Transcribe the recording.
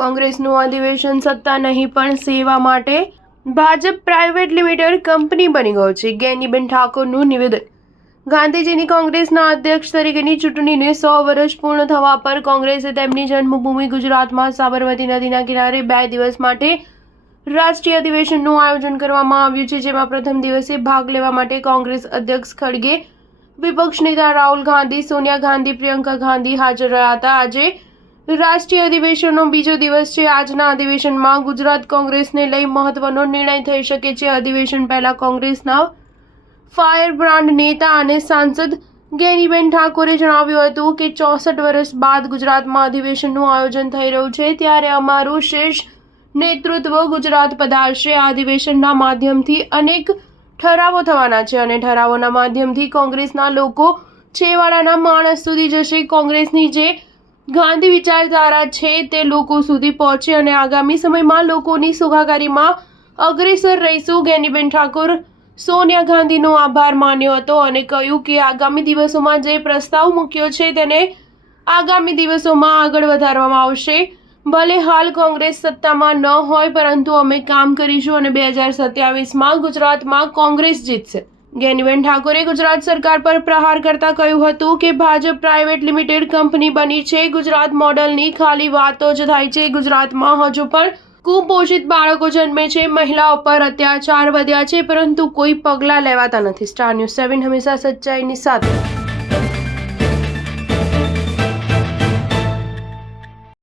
કોંગ્રેસનું અધિવેશન સત્તા નહીં પણ સેવા માટે ભાજપ પ્રાઇવેટ લિમિટેડ કંપની બની ગયો છે. જ્ઞાનીબેન ઠાકોરનું નિવેદન. ગાંધીજીની કોંગ્રેસના અધ્યક્ષ તરીકેની ચૂંટણીને 100 વર્ષ પૂર્ણ થવા પર કોંગ્રેસે તેમની જન્મભૂમિ ગુજરાતમાં સાબરમતી નદીના કિનારે 2 દિવસ માટે રાષ્ટ્રીય અધિવેશનનું આયોજન કરવામાં આવ્યું છે, જેમાં પ્રથમ દિવસે ભાગ લેવા માટે કોંગ્રેસ અધ્યક્ષ ખડગે, વિપક્ષ નેતા રાહુલ ગાંધી, સોનિયા ગાંધી, પ્રિયંકા ગાંધી હાજર રહ્યા હતા. આજે રાષ્ટ્રીય અધિવેશનનો બીજો દિવસ છે. આજના અધિવેશનમાં ગુજરાત કોંગ્રેસને લઈ મહત્વનો નિર્ણય થઈ શકે છે. અધિવેશન પહેલા કોંગ્રેસના ફાયર બ્રાન્ડ નેતા અને સાંસદ જ્ઞાનીબેન ઠાકોરે જણાવ્યું હતું કે 64 વર્ષ બાદ ગુજરાતમાં અધિવેશનનું આયોજન થઈ રહ્યું છે, ત્યારે અમારું શીર્ષ નેતૃત્વ ગુજરાત પધારશે. આ અધિવેશનના માધ્યમથી અનેક ઠરાવો થવાના છે અને ઠરાવોના માધ્યમથી કોંગ્રેસના લોકો છેવાડાના માણસ સુધી જશે. કોંગ્રેસની જે ગાંધી વિચારધારા છે તે લોકો સુધી પહોંચે અને આગામી સમયમાં લોકોની સુખાકારીમાં અગ્રેસર રહીશું. જ્ઞાનીબેન ઠાકોર સોનિયા ગાંધીનો આભાર માન્યો હતો અને કહ્યું કે આગામી દિવસોમાં જે પ્રસ્તાવ મૂક્યો છે તેને આગામી દિવસોમાં આગળ વધારવામાં આવશે. ભલે હાલ કોંગ્રેસ સત્તામાં ન હોય, પરંતુ અમે કામ કરીશું અને 2027માં ગુજરાતમાં કોંગ્રેસ જીતશે. જ્ઞાનીબેન ઠાકોરે ગુજરાત સરકાર પર પ્રહાર કરતા કહ્યું હતું કે ભાજપ પ્રાઇવેટ લિમિટેડ કંપની બની છે. ગુજરાત મોડલની ખાલી વાતો જ થાય છે. ગુજરાતમાં હજુ પણ કુપોષિત બાળકો જન્મે છે, મહિલાઓ પર અત્યાચાર વધ્યા છે, પરંતુ કોઈ પગલાં લેવાતા નથી. સ્ટાર ન્યૂઝ 7 હંમેશા સચ્ચાઈની સાથે.